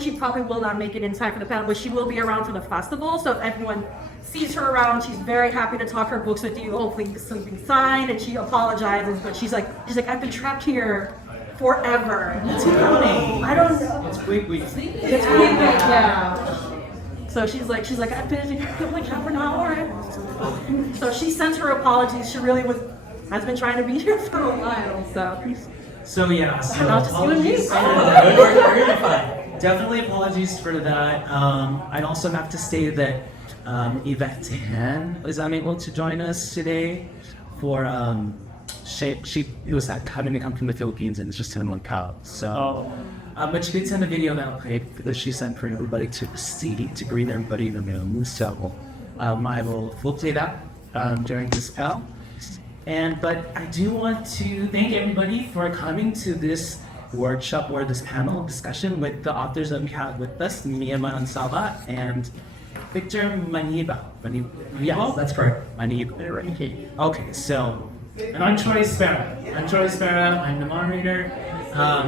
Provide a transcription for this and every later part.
unfortunately, she probably will not make it in time for the panel, but she will be around for the festival. So if everyone sees her around, she's very happy to talk her books with you. Hopefully something signed, and she apologizes, but she's like, I've been trapped here forever. It's happening. I don't know. It's quick. It's quick, yeah. So she's like, I've been here like half an hour. So she sent her apologies. She really has been trying to be here for a while. So yeah, so Not just you and me. apologies. We're gonna find. Definitely apologies for that. I'd also have to say that Yvette Tan was unable to join us today for she was having to come from the Philippines and it's just didn't work out. So but she did send a video that I played that she sent for everybody to see to greet everybody in the room. So we'll play that during this panel. But I do want to thank everybody for coming to this workshop or this panel discussion with the authors that we have with us, Mia Manansala and Victor Manibo. Yes, that's correct. Manibo. Okay, so and I'm Espera. I'm the moderator.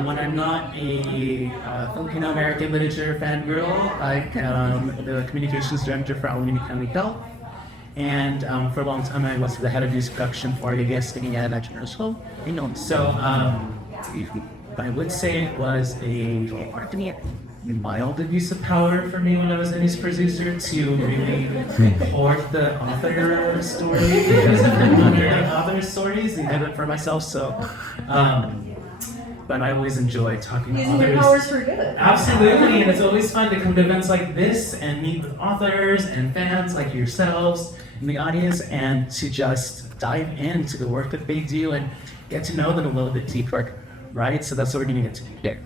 When I'm not a Filipino-American literature fangirl, I am the communications director for Auditorium. And for a long time, I was the head of news production for the guesting at Jerrel Ramos. So I would say it was a mild abuse of power for me when I was a news producer to really report the author story because of the author stories and edit for myself. So, but I always enjoy talking to Using authors. your powers for good. Absolutely, and it's always fun to come to events like this and meet with authors and fans like yourselves in the audience and to just dive into the work that they do and get to know them a little bit deeper, right? So that's what we're going to get to do there.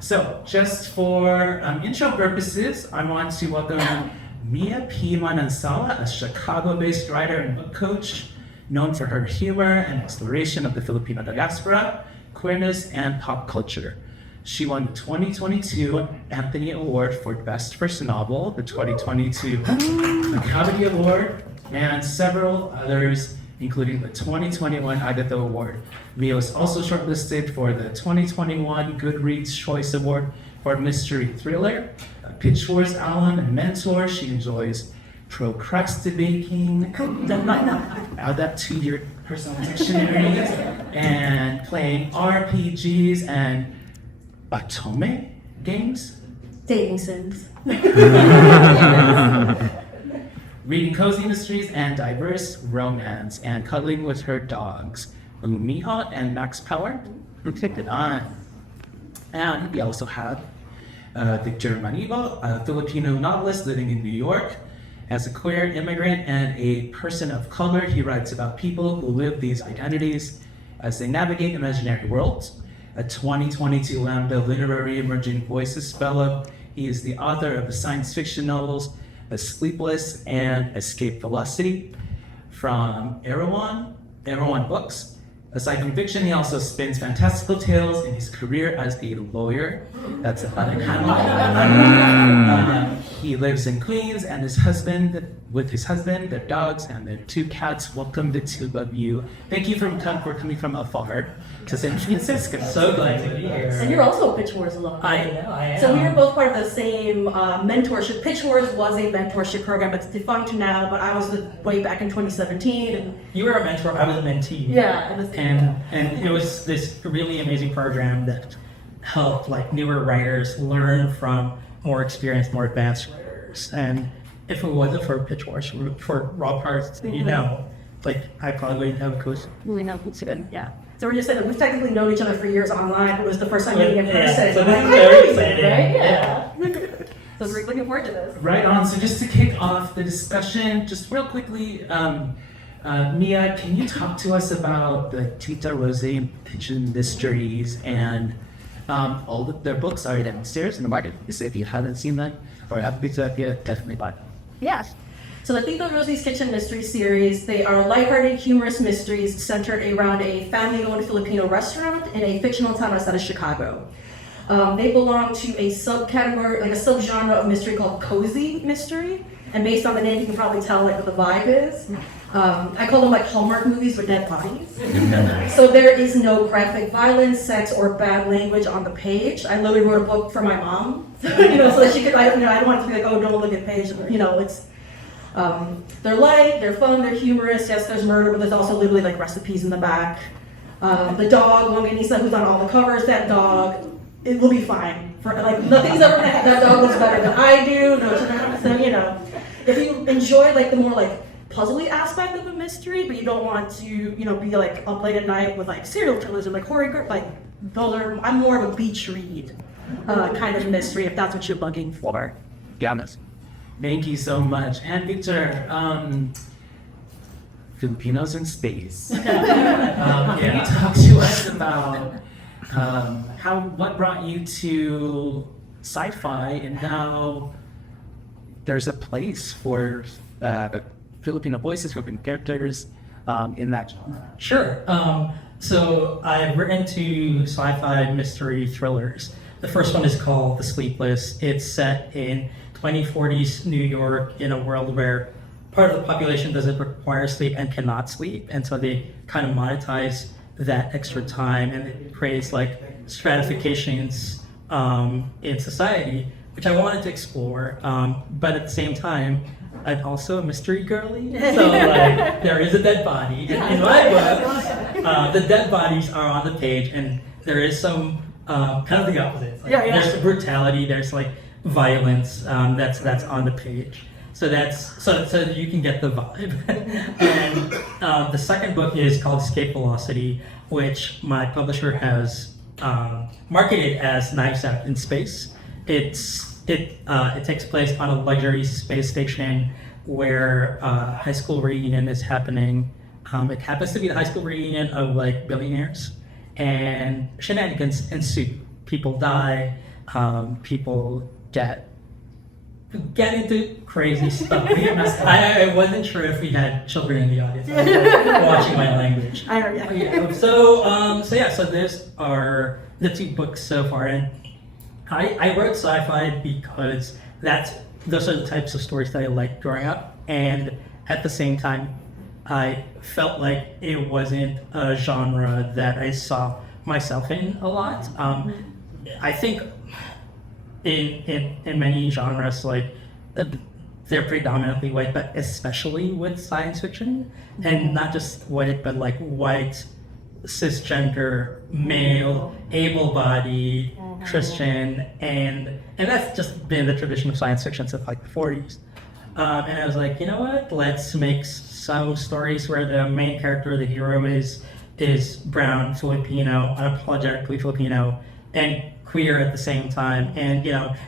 So just for intro purposes, I want to welcome Mia P. Manansala, a Chicago-based writer and book coach known for her humor and exploration of the Filipino diaspora, queerness, and pop culture. She won the 2022 Anthony Award for Best First Novel, the 2022 Academy Award, and several others, including the 2021 Agatha Award. Mia was also shortlisted for the 2021 Goodreads Choice Award for Mystery Thriller, a Pitch Wars alum and mentor. She enjoys procrastinating, add that to your personal dictionary, and playing RPGs and Batome games. Dating sims. Reading cozy mysteries and diverse romance, and cuddling with her dogs, Miha and Max Power, protected on. And we also have Victor Manibo, a Filipino novelist living in New York. As a queer immigrant and a person of color, he writes about people who live these identities as they navigate imaginary worlds. A 2022 Lambda Literary Emerging Voices Fellow, he is the author of the science fiction novels A Sleepless and Escape Velocity from Erewhon Books. Aside from fiction, he also spins fantastical tales in his career as a lawyer. That's about it. He lives in Queens and with his husband, their dogs, and their 2 cats. Welcome, the two of you. Thank you for coming from afar to San Francisco. So glad to be here. And you're also a Pitch Wars alum. I am. So we were both part of the same mentorship. Pitch Wars was a mentorship program. It's defunct now, but I was way back in 2017. And You were a mentor, I was a mentee. yeah, And it was this really amazing program that helped newer writers learn from more experienced, more advanced writers. And if it wasn't for Pitch Wars, for Rob Hart, I probably wouldn't have a coach. yeah. So we're just saying that we've technically known each other for years online. It was the first time meeting in person. So this is very exciting. Right? Yeah. So we're looking forward to this. Right on. So just to kick off the discussion, just real quickly, Mia, can you talk to us about the Tita Rose Pigeon Mysteries and all of their books are downstairs in the market. So if you haven't seen them or haven't picked it up yet, definitely buy them. Yes. So the Tita Rosie's Kitchen Mystery Series, they are lighthearted, humorous mysteries centered around a family-owned Filipino restaurant in a fictional town outside of Chicago. They belong to a subcategory, a subgenre of mystery called cozy mystery. And based on the name, you can probably tell like what the vibe is. I call them like Hallmark movies with dead bodies. So there is no graphic violence, sex, or bad language on the page. I literally wrote a book for my mom, so that she could. I don't want it to be like, oh, don't look at the page. It's they're light, they're fun, they're humorous. Yes, there's murder, but there's also literally like recipes in the back. The dog, Longanisa, who's on all the covers, that dog, it will be fine. For like nothing's ever gonna happen. That dog looks better than I do. No, so if you enjoy like the more like puzzly aspect of a mystery, but you don't want to, be like up late at night with like serial killers or like horror, like those are. I'm more of a beach read kind of mystery if that's what you're bugging for. Gamas. Thank you so much. And Victor, Filipinos in space. Can you talk to us about what brought you to sci-fi and how there's a place for Filipino voices, Filipino characters in that genre? Sure. So I've written two sci-fi mystery thrillers. The first one is called The Sleepless. It's set in 2040s New York in a world where part of the population doesn't require sleep and cannot sleep, and so they kind of monetize that extra time, and it creates like stratifications in society, which I wanted to explore. But at the same time, I'm also a mystery girly, so like there is a dead body in my book. The dead bodies are on the page, and there is some kind of the opposite. Like, there's brutality, there's like violence that's on the page. So that's so you can get the vibe. And the second book is called Escape Velocity, which my publisher has marketed as Knives Out in Space. It takes place on a luxury space station where high school reunion is happening. It happens to be the high school reunion of like billionaires, and shenanigans ensue. People die. People get into crazy stuff. I wasn't sure if we had children in the audience. I was watching my language. I heard, yeah. So these are the two books so far, and I wrote sci-fi because those are the types of stories that I liked growing up, and at the same time, I felt like it wasn't a genre that I saw myself in a lot. I think in many genres, like they're predominantly white, but especially with science fiction, and not just white, but like white, cisgender, male, able-bodied, Christian, and that's just been the tradition of science fiction since like the 40s. And I was like, you know what? Let's make some stories where the main character, the hero, is brown, Filipino, unapologetically Filipino, and queer at the same time, and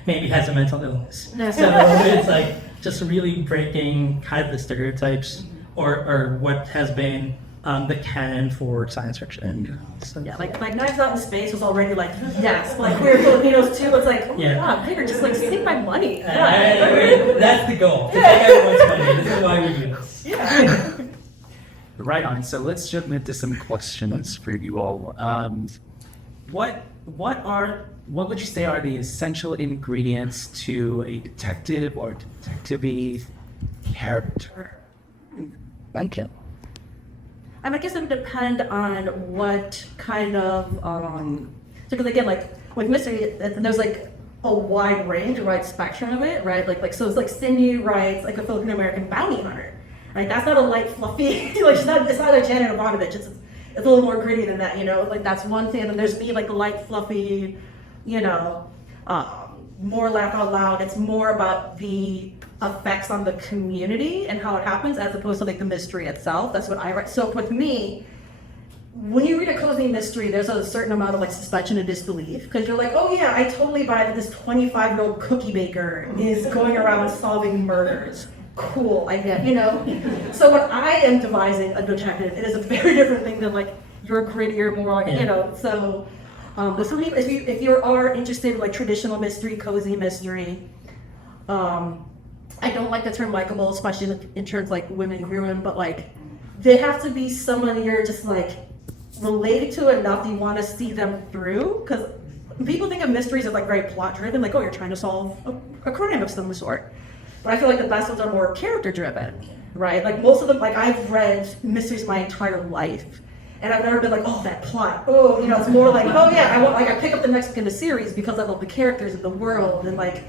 maybe has a mental illness. So it's like just really breaking kind of the stereotypes or what has been the canon for science fiction. So, yeah, like Knives Out in Space was already like, yes, like queer Filipinos too. It's like, God, bigger, just like take my money. That's the goal. To take everyone's money. This is why we do this. Yeah. Right on. So let's jump into some questions for you all. What would you say are the essential ingredients to a detective or detective-y character? Thank you. I guess it would depend on what kind of, because again, like with mystery, there's like a wide range, a wide spectrum of it, right? So it's like Cindy writes like a Filipino American bounty hunter, right? That's not a light, fluffy, like it's not a Janet Ivanovich. It's a little more gritty than that, like that's one thing. And then there's me, like the light, fluffy, more laugh out loud. It's more about the effects on the community and how it happens as opposed to like the mystery itself. That's what I write. So with me, when you read a cozy mystery, there's a certain amount of like suspension of disbelief because you're like, oh yeah, I totally buy that this 25-year-old cookie baker is going around solving murders. Cool, I get, So when I am devising a detective, it is a very different thing than like your grittier, more like, so if you are interested in like traditional mystery, cozy mystery, I don't like the term likable, especially in terms like women heroine, but like they have to be someone you're just like related to enough that you want to see them through. Because people think of mysteries as like very plot driven, like, oh, you're trying to solve a crime of some sort. but I feel like the best ones are more character driven, right? Like most of them, like I've read mysteries my entire life, and I've never been like, oh, that plot, oh, you know, it's more like, oh yeah, I pick up the next book in the series because I love the characters and the world, and like,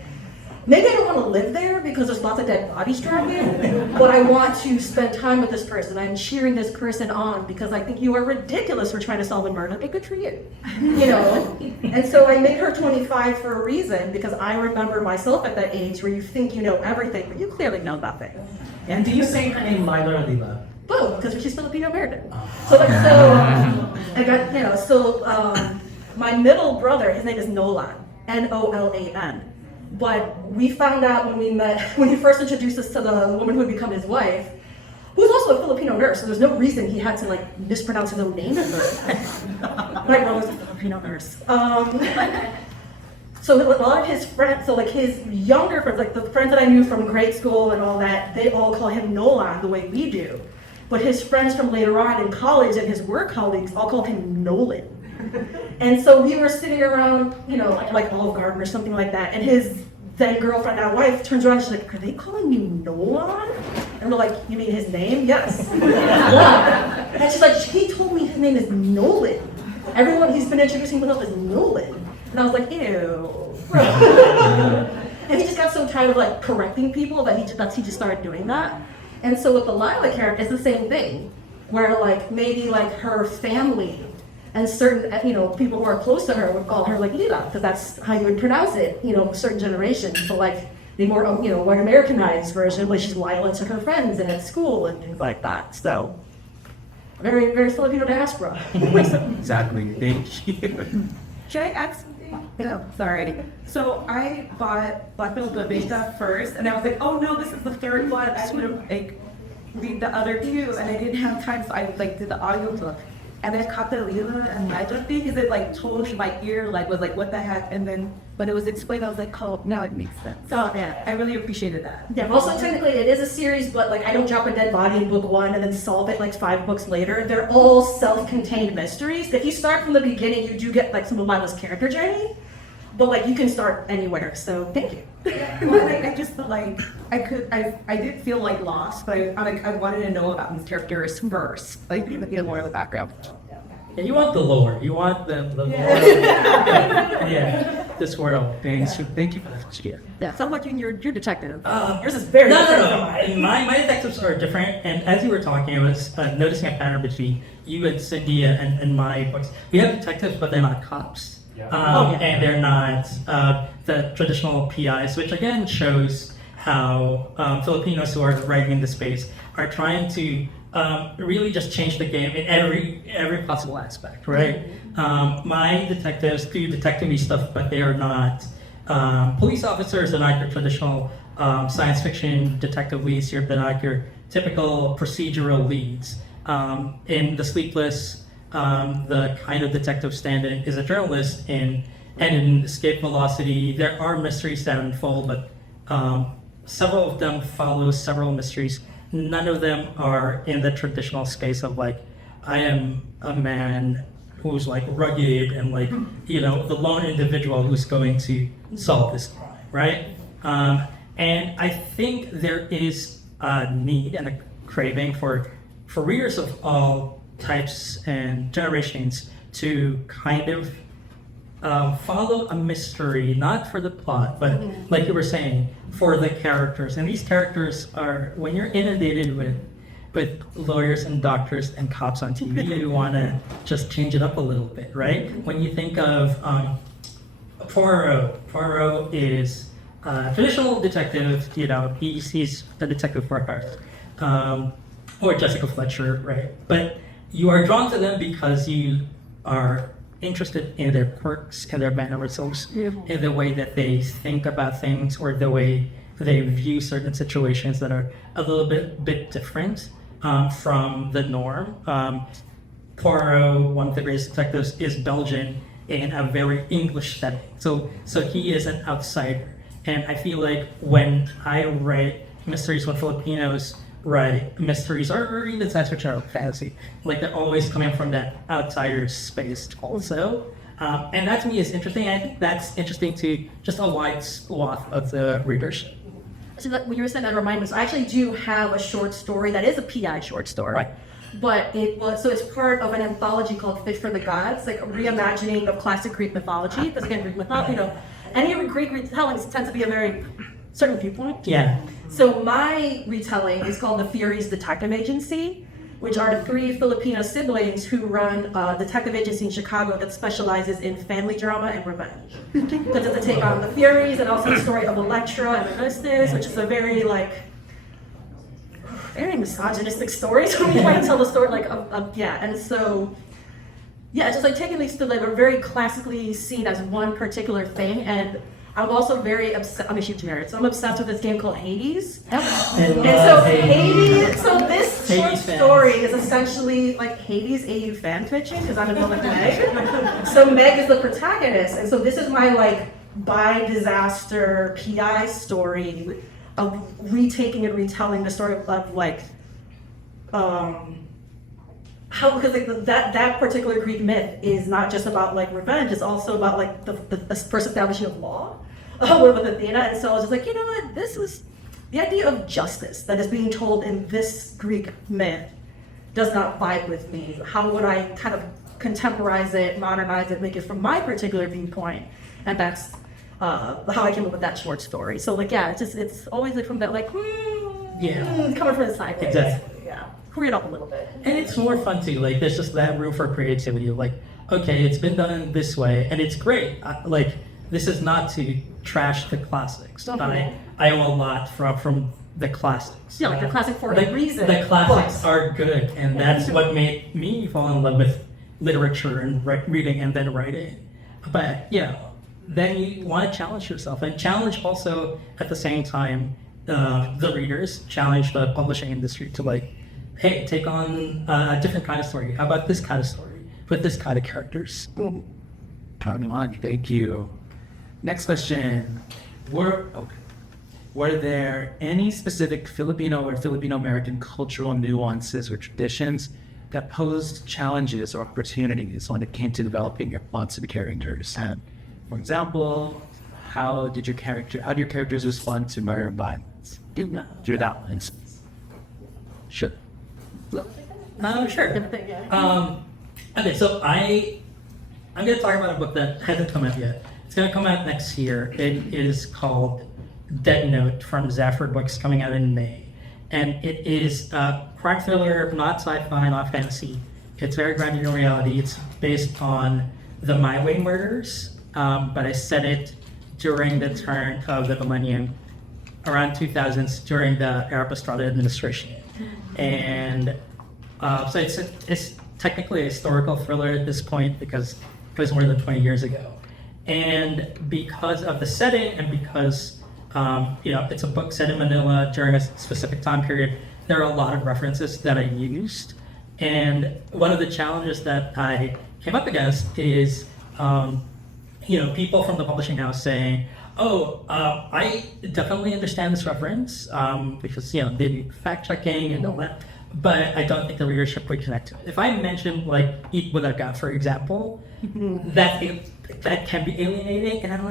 maybe I don't want to live there because there's lots of dead bodies driving, but I want to spend time with this person. I'm cheering this person on because I think you are ridiculous for trying to solve a murder, but good for you, you know? And so I made her 25 for a reason because I remember myself at that age where you think you know everything, but you clearly know nothing. And do you say her name Lila or Lila? Boom, because she's Filipino American. I got, you know, my middle brother, his name is Nolan, Nolan. But we found out when we met, when he first introduced us to the woman who would become his wife, who's also a Filipino nurse, so there's no reason he had to like mispronounce his own name at first. My brother's a Filipino nurse. So a lot of his friends, so like his younger friends, like the friends that I knew from grade school and all that, they all call him Nolan the way we do. But his friends from later on in college and his work colleagues all called him Nolan. And so we were sitting around, you know, like Olive Garden or something like that, and his then girlfriend, now wife, turns around and she's like, are they calling you Nolan? And we're like, you mean his name? Yes. What? And she's like, he told me his name is Nolan. Everyone he's been introducing himself as Nolan. And I was like, ew. And he just got so tired of like correcting people that he just started doing that. And so with the Lila character, it's the same thing, where like maybe like her family and certain, you know, people who are close to her would call her like Lila, because that's how you would pronounce it, you know, certain generations. But like the more, you know, white Americanized version, like she's Lila to her friends and at school and things like that. So very, very Filipino diaspora. Exactly. Thank you. Should I ask something? No, sorry. So I bought Black Widow Beta first, and I was like, oh no, this is the third one. I would have like read the other two, and I didn't have time, so I like did the audio book. And then caught the Lila and Lila thing, because it like told my ear like was like what the heck, and then when it was explained, I was like, oh, now it makes sense. So yeah, I really appreciated that. Yeah, also technically it is a series, but like I don't drop a dead body in book one and then solve it like 5 books later. They're all self-contained mysteries. If you start from the beginning, you do get like some of Lila's character journey, but like you can start anywhere. So thank you. Well, like, I just felt like I did feel like lost, but I wanted to know about these characters first, like get more of the background. Yeah, you want the lore. You want the lore. Yeah, this world. Thank you for that. Yeah, sounds like you're detective. Yours is very No. My detectives are different, and as you were talking, I was noticing a pattern between you and Cindy and my books. We have detectives, but they're not cops. And they're not the traditional PIs, which again shows how Filipinos who are writing in the space are trying to really just change the game in every possible aspect, right? My detectives do detective-y stuff, but they are not police officers. They're not your traditional science fiction detective leads. They're not your typical procedural leads. In The Sleepless, the kind of detective stand-in is a journalist, and in Escape Velocity, there are mysteries that unfold, but several of them follow several mysteries. None of them are in the traditional space of like, I am a man who's like rugged and like, you know, the lone individual who's going to solve this crime, right? And I think there is a need and a craving for readers of all types and generations to kind of follow a mystery, not for the plot, but like you were saying, for the characters. And these characters are, when you're inundated with lawyers and doctors and cops on TV, you want to just change it up a little bit, right? When you think of Poirot is a traditional detective, you know, he's the detective for her, or Jessica Fletcher, right? But you are drawn to them because you are interested in their quirks and their mannerisms, in the way that they think about things or the way they view certain situations that are a little bit different from the norm. Poirot, one of the greatest detectives, is Belgian in a very English setting. So he is an outsider. And I feel like when I write mysteries, when Filipinos write mysteries or even science fiction or fantasy, like they're always coming from that outsider space also. And that to me is interesting. I think that's interesting to just a wide swath of the readership. So that, when you were saying that, reminded me. So I actually do have a short story that is a PI short story. Right. But it's part of an anthology called Fit for the Gods, like a reimagining of classic Greek mythology. Because again, Greek mythology, any of the Greek retellings tend to be a very certain viewpoint. Yeah. So my retelling is called the Furies Detective Agency, which are the 3 Filipino siblings who run a detective agency in Chicago that specializes in family drama and revenge. Because it's a take on the Furies and also the story of Electra and Augustus, which is a very very misogynistic story. So we want to tell the story and so it's just taking these two that are very classically seen as one particular thing. And I'm also very obsessed. I'm a huge nerd, so I'm obsessed with this game called Hades. And so Hades. So this short story is essentially Hades AU fan fiction because I'm in love with Meg. So Meg is the protagonist, and so this is my by disaster PI story of retaking and retelling the story of how, because that particular Greek myth is not just about revenge, it's also about the first establishing of law with Athena. And so I was just you know what, this is the idea of justice that is being told in this Greek myth does not vibe with me. How would I kind of contemporize it, modernize it, make it from my particular viewpoint? And that's how I came up with that short story. So it's always from that coming from the side. Exactly. Yeah. Hurry it up a little bit. And it's more fun too. There's just that room for creativity. Okay, it's been done this way, and it's great. This is not to trash the classics. I owe a lot from the classics. Yeah, the classic for a reason. The classics are good, and that's what made me fall in love with literature and reading and then writing. But then you want to challenge yourself, and challenge also at the same time the readers, challenge the publishing industry to hey, take on a different kind of story. How about this kind of story with this kind of characters? Thank you. Next question. Were there any specific Filipino or Filipino-American cultural nuances or traditions that posed challenges or opportunities when it came to developing your plots and characters? And, for example, how do your characters respond to murder and violence? Through that lens. Sure. Sure. Okay, so I'm going to talk about a book that hasn't come out yet. It's going to come out next year. It is called Dead Note from Zafir Books, coming out in May. And it is a crime thriller, not sci-fi, not fantasy. It's very grounded in reality. It's based on the My Way murders, but I set it during the turn of the millennium, around 2000s, during the Arab Estrada administration. And so it's technically a historical thriller at this point because it was more than 20 years ago. And because of the setting and because it's a book set in Manila during a specific time period, there are a lot of references that I used. And one of the challenges that I came up against is people from the publishing house saying, I definitely understand this reference because they do fact checking and all that, but I don't think the readership would connect to it. If I mention Eat What I've Got, for example, that can be alienating, and I'm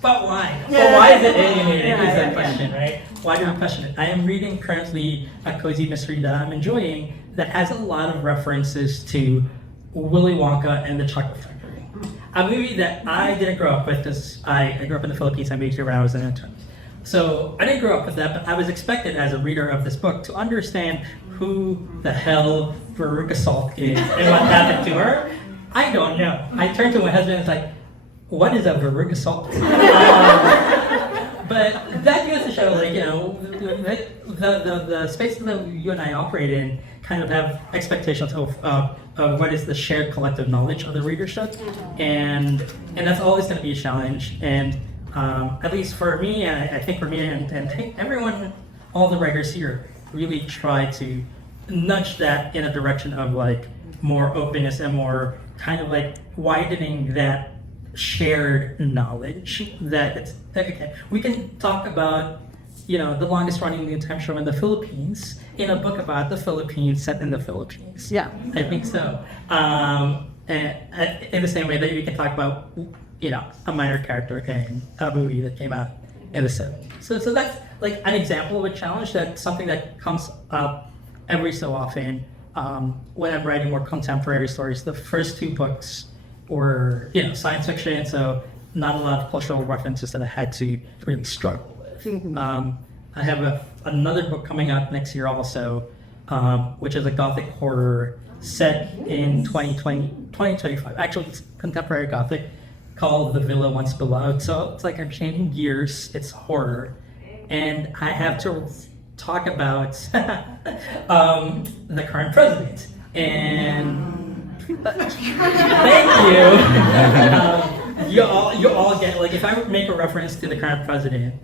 but why? Well, why is it alienating is the question, right? Why do I question it? I am reading currently a cozy mystery that I'm enjoying that has a lot of references to Willy Wonka and the Chocolate Factory. A movie that I didn't grow up with because I grew up in the Philippines. I moved here when I was an intern. So I didn't grow up with that, but I was expected as a reader of this book to understand who the hell Veruca Salt is and what happened to her. I don't know. I turned to my husband and was what is a Veruca Salt? But that goes to show, the space that you and I operate in kind of have expectations of what is the shared collective knowledge of the readership, and that's always going to be a challenge. And at least for me, I think for me and everyone, all the writers here really try to nudge that in a direction of more openness and more kind of widening that shared knowledge that it's okay. We can talk about the longest running time show in the Philippines in a book about the Philippines set in the Philippines. Yeah, I think so. And in the same way that we can talk about a minor character in a movie that came out in the 70s. So that's like an example of a challenge, that's something that comes up every so often when I'm writing more contemporary stories. The first two books were, science fiction, so not a lot of cultural references that I had to really struggle with. I have another book coming out next year also, which is a gothic horror set in 2025. Actually, it's contemporary gothic, called The Villa Once Beloved. So it's like I'm changing gears, it's horror. And I have to talk about the current president. And thank you. You all get, like, if I make a reference to the current president,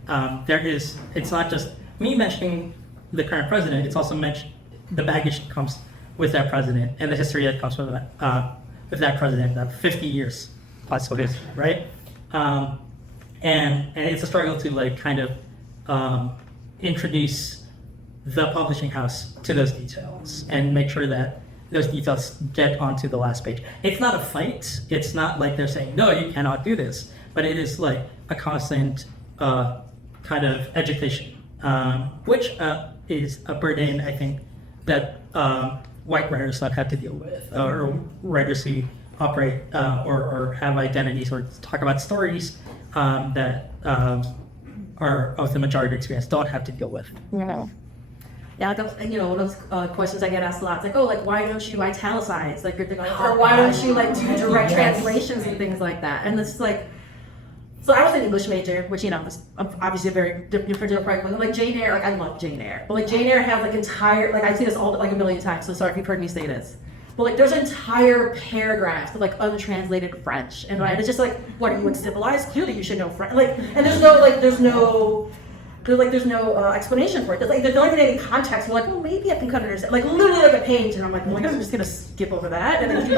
it's not just me mentioning the current president, it's also mentioned the baggage that comes with that president and the history that comes with that president, that 50 years plus of history, right? And it's a struggle to like kind of introduce the publishing house to those details and make sure that those details get onto the last page. It's not a fight. It's not like they're saying, no, you cannot do this. But it is like a constant kind of education, which is a burden, I think, that white writers not have to deal with, or writers who operate or have identities or talk about stories that are of the majority experience don't have to deal with. Yeah, those questions I get asked a lot. It's like, oh, like, why don't you italicize? Like, you're thinking, or why don't you, like, do direct translations and things like that? And it's like, so I was an English major, which, is obviously a very different problem. Like, Jane Eyre, like, I love Jane Eyre. But, like, Jane Eyre has, like, entire, like, I see this all, like, a million times, so sorry if you've heard me say this. But, like, there's entire paragraphs of, like, untranslated French. And, right, it's just like, what, are you uncivilized? Clearly you should know French. Like, and there's no explanation for it. There's not even any context. We're like, well, maybe I can kind of understand. Like, literally like a page, and I'm like, well, I guess I'm just gonna skip over that, and then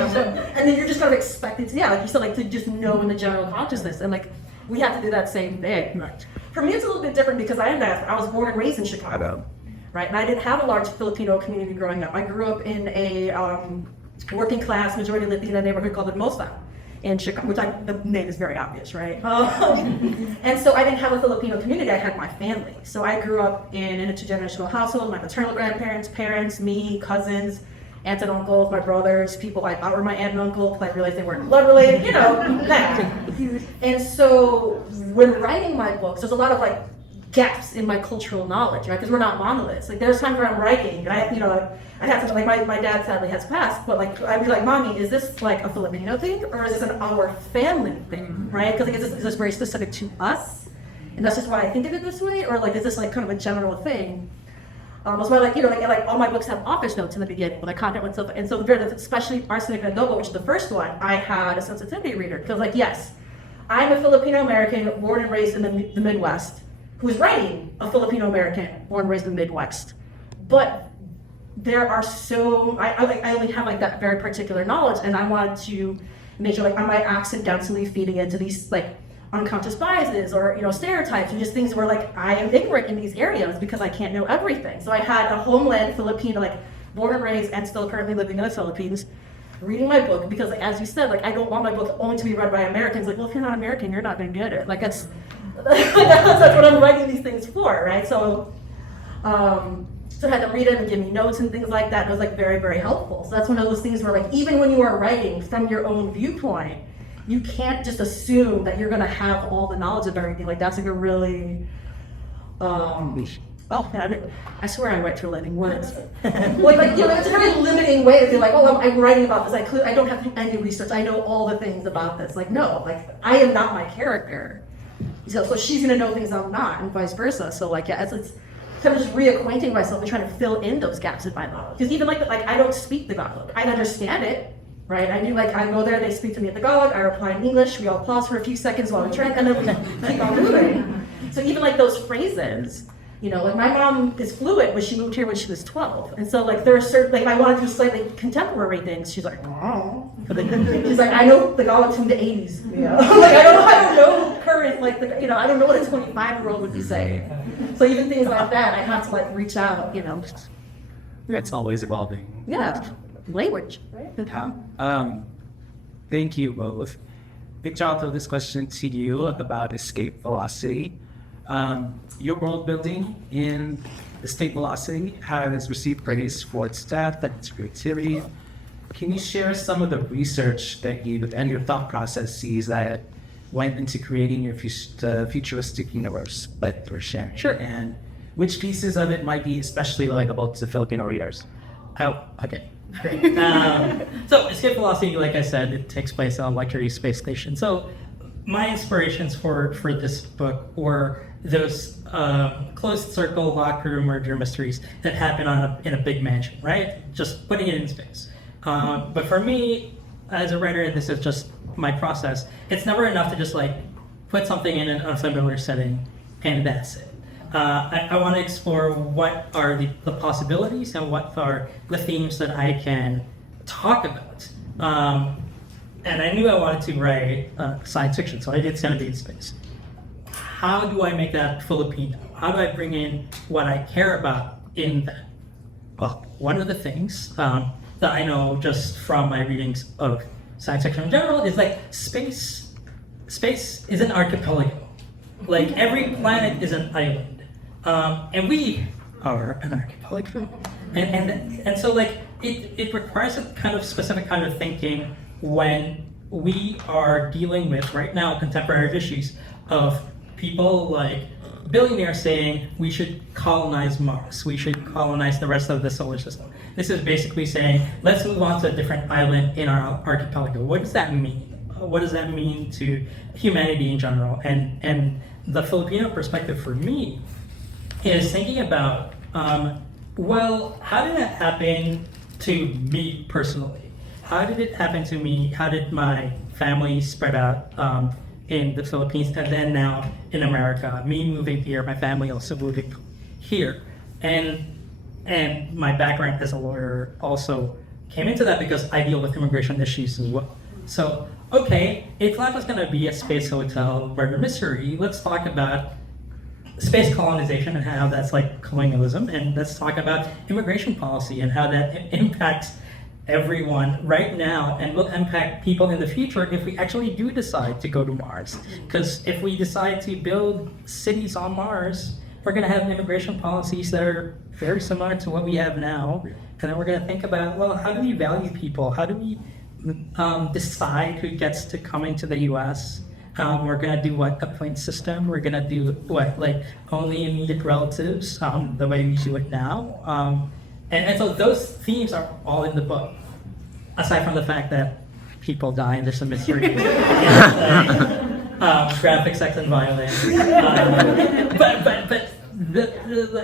you're just kind of expected to, like you said, like to just know in the general consciousness, and like we have to do that same thing. Right. For me, it's a little bit different because I was born and raised in Chicago, right? And I didn't have a large Filipino community growing up. I grew up in a working class, majority Latina neighborhood called Manansala in Chicago, which the name is very obvious, right? And so I didn't have a Filipino community, I had my family. So I grew up in an intergenerational household, my maternal grandparents, parents, me, cousins, aunts and uncles, my brothers, people I thought were my aunt and uncle, because I realized they weren't blood related, that. And so when writing my books, there's a lot of like gaps in my cultural knowledge, right? Because we're not monoliths. Like there's times where I'm writing, and I have to, like, my dad sadly has passed, but like I'd be like, Mommy, is this like a Filipino thing, or is this an our family thing, right? Because like, is this very specific to us, and that's just why I think of it this way, or like is this like kind of a general thing? That's why, like all my books have office notes in the beginning, with like content and stuff, and so especially Arsenic and Adobo, which is the first one, I had a sensitivity reader, because like, yes, I'm a Filipino American born and raised in the Midwest, who's writing a Filipino American born and raised in the Midwest, but there are I only have like that very particular knowledge, and I wanted to make sure like am I accidentally feeding into these like unconscious biases or stereotypes or just things where like I am ignorant in these areas because I can't know everything. So I had a homeland Filipino, like born and raised and still currently living in the Philippines, reading my book, because like, as you said, like I don't want my book only to be read by Americans. Like, well, if you're not American, you're not gonna get it. Like that's what I'm writing these things for, right? So so I had to read it and give me notes and things like that. And it was like very, very helpful. So that's one of those things where like even when you are writing from your own viewpoint, you can't just assume that you're gonna have all the knowledge of everything. Like that's like a really I swear I write for a living. Words. It's a very limiting way to be like, oh, I'm writing about this. I don't have to do any research. I know all the things about this. Like no, like I am not my character. So she's gonna know things I'm not, and vice versa. So like yeah, it's kind of just reacquainting myself and trying to fill in those gaps in my knowledge. Because even like I don't speak Tagalog. I understand it, right? I do I go there, they speak to me in Tagalog, I reply in English, we all pause for a few seconds while we drink, and then we keep on moving. So even like those phrases, like my mom is fluent, but she moved here when she was 12. And so like there are certain, like I want to do slightly contemporary things, she's like, oh. She's like, I know Tagalog from the 80s. Like I don't know current, like I don't know what a 25-year-old would be saying. So even things like that, I have to like reach out, It's always evolving. Yeah, language, right? Thank you both. Big shout out to this question to you about escape velocity. Your world building in Estate Velocity has received praise for its depth and its creativity. Can you share some of the research that you and your thought processes that went into creating your futuristic universe that we're sharing? Sure. And which pieces of it might be especially likable to Filipino readers? Oh, okay. Great. So Escape Velocity, like I said, it takes place on a luxury space station. So my inspirations for this book were those closed circle locker room murder mysteries that happen in a big mansion, right? Just putting it in space. But for me, as a writer, this is just my process. It's never enough to just like put something in an unfamiliar setting and that's it. I want to explore what are the possibilities and what are the themes that I can talk about. And I knew I wanted to write science fiction, so I did Centipede in Space. How do I make that Filipino? How do I bring in what I care about in that? Well, one of the things that I know just from my readings of science fiction in general is like space is an archipelago. Like every planet is an island. And we are an archipelago. And so like it requires a kind of specific kind of thinking when we are dealing with right now contemporary issues of people like billionaires saying we should colonize Mars, we should colonize the rest of the solar system. This is basically saying let's move on to a different island in our archipelago. What does that mean? What does that mean to humanity in general? And the Filipino perspective for me is thinking about, well, how did that happen to me personally? How did it happen to me? How did my family spread out in the Philippines and then now in America? Me moving here, my family also moving here. And my background as a lawyer also came into that because I deal with immigration issues as well. So, okay, if that was going to be a space hotel murder mystery, let's talk about space colonization and how that's like colonialism, and let's talk about immigration policy and how that impacts everyone right now and will impact people in the future if we actually do decide to go to Mars. Because if we decide to build cities on Mars, we're going to have immigration policies that are very similar to what we have now. And then we're going to think about, well, how do we value people? How do we decide who gets to come into the U.S.? We're going to do what, a point system? We're going to do what, like only immediate relatives, the way we do it now. And so those themes are all in the book, aside from the fact that people die and there's some mystery. Graphic sex and violence. But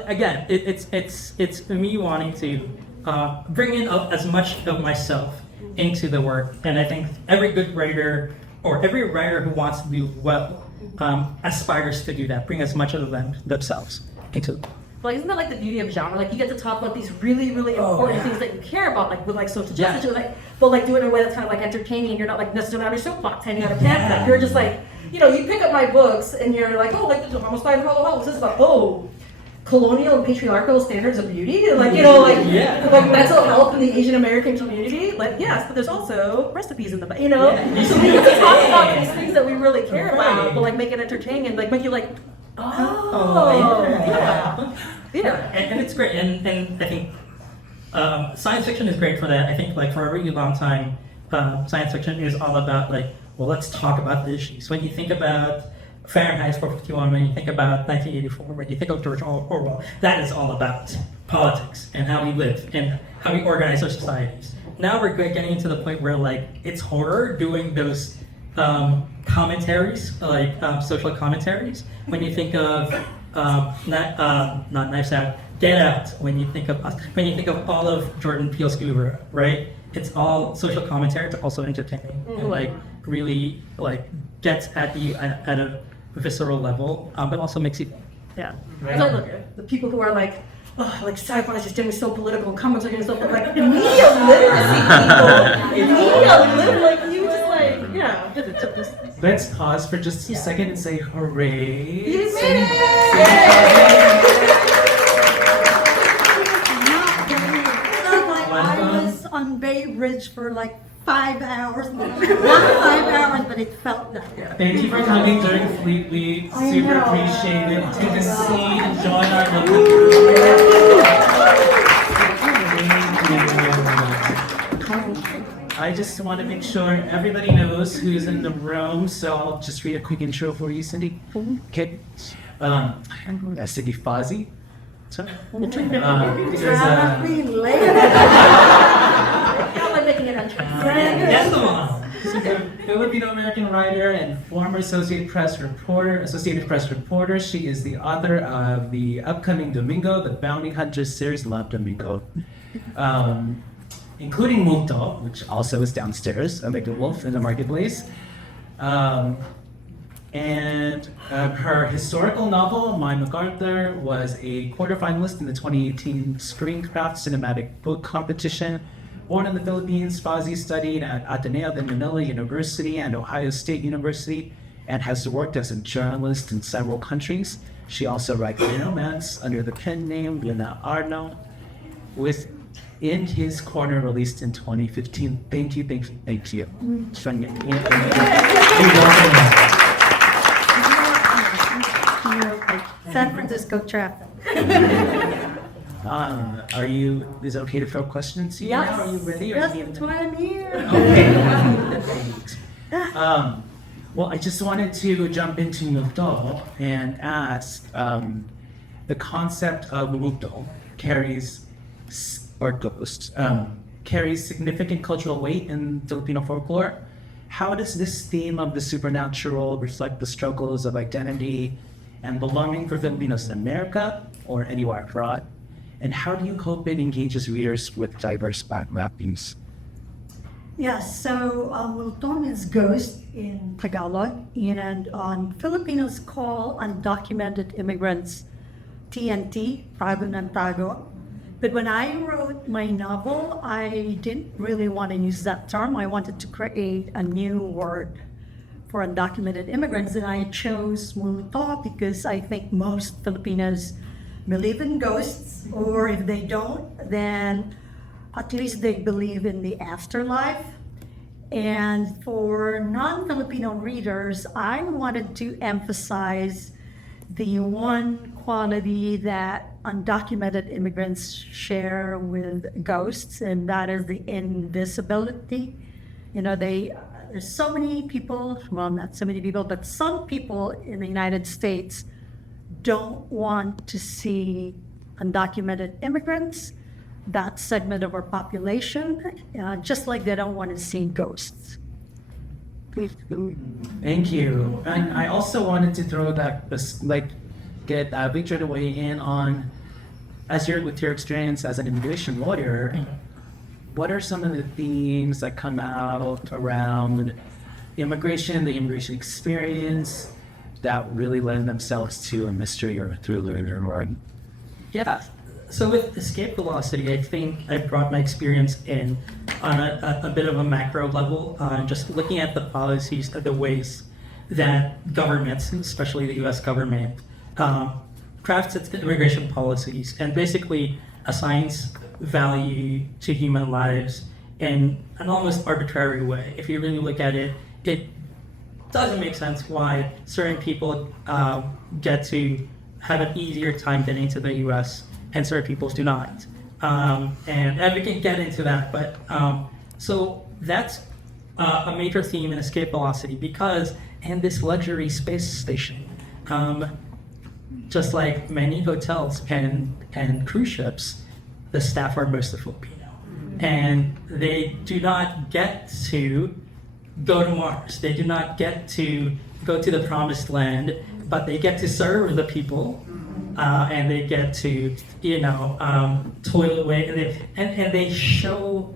again, it's me wanting to bring in as much of myself into the work. And I think every good writer or every writer who wants to do well aspires to do that, bring as much of themselves into the book. Like, isn't that like the beauty of genre? Like, you get to talk about these really, really important things that you care about, like with like social justice, like, but like do it in a way that's kind of like entertaining, and you're not like necessarily on your soapbox hanging out of pamphlet. You're just like, you know, you pick up my books and you're like, oh, like there's a homicide in Hollow House. This is like, oh, colonial and patriarchal standards of beauty, like, you know, like like mental health in the Asian American community. Like, yes, but there's also recipes in the, you know. So we get to talk about these things that we really care about, but like make it entertaining and like make you like. And it's great, and I think science fiction is great for that. I think like for a really long time, science fiction is all about like, well, let's talk about the issues. When you think about Fahrenheit 451, when you think about 1984, when you think of George Orwell, that is all about politics and how we live and how we organize our societies. Now we're getting into the point where like it's horror doing those commentaries, like social commentaries. When you think of not Knives Out, Get Out. When you think of all of Jordan Peele's Goober, right? It's all social commentary. It's also entertaining. Mm-hmm. Like really, like gets at you at a visceral level, but also makes you. Yeah. Right. So look, the people who are like, oh, like sci-fi is just getting so political, comments are getting so political, like the media literacy people, media literally, like you just like, yeah. Let's pause for just a second and say hooray. You made it! I was on Bay Ridge for like 5 hours. Not 5 hours, but it felt like it. Thank you for coming during Fleet Week. Super appreciate it. Take a seat and join our I just want to make sure everybody knows who's in the room, so I'll just read a quick intro for you, Cindy. Okay. Cindy Fazzi. So, Drama queen, lady. Now I'm making it That's the one. Filipino-American writer and former Associated Press reporter. She is the author of the upcoming Domingo, the Bounty Hunters series, Love Domingo. Including Multo, which also is downstairs, a big wolf in the marketplace. Her historical novel, My MacArthur, was a quarterfinalist in the 2018 Screencraft Cinematic Book Competition. Born in the Philippines, Fazzi studied at Ateneo de Manila University and Ohio State University and has worked as a journalist in several countries. She also writes romance under the pen name Lina Arno, with In His Corner, released in 2015. Thank you. San Francisco traffic. Is it okay to throw questions to you Yes. now? Are you ready? That's why I'm here. Okay. Well, I just wanted to jump into Multo and ask, the concept of Multo carries significant cultural weight in Filipino folklore. How does this theme of the supernatural reflect the struggles of identity and belonging for Filipinos in America or anywhere abroad? And how do you hope it engages readers with diverse backgrounds? Yes, so Multon is ghost in Tagalog, and Filipinos call undocumented immigrants TNT, Tago ng Tago. But when I wrote my novel, I didn't really want to use that term. I wanted to create a new word for undocumented immigrants, and I chose Multo because I think most Filipinos believe in ghosts, or if they don't, then at least they believe in the afterlife. And for non-Filipino readers, I wanted to emphasize the one quality that undocumented immigrants share with ghosts, and that is the invisibility. You know, there's so many people, well, not so many people, but some people in the United States don't want to see undocumented immigrants, that segment of our population, just like they don't want to see ghosts. Thank you. And I also wanted to throw that, get Victor to weigh in on, with your experience as an immigration lawyer, what are some of the themes that come out around immigration, the immigration experience, that really lend themselves to a mystery or a thriller? Yeah. So with escape velocity, I think I brought my experience in on a bit of a macro level, just looking at the policies, the ways that governments, especially the U.S. government, crafts its immigration policies and basically assigns value to human lives in an almost arbitrary way. If you really look at it, it doesn't make sense why certain people get to have an easier time getting to the U.S. and certain people do not. And we can get into that, but so that's a major theme in escape velocity, because in this luxury space station, just like many hotels and cruise ships, the staff are mostly Filipino, and they do not get to go to Mars. They do not get to go to the promised land, but they get to serve the people, and they get to, toil away, and they show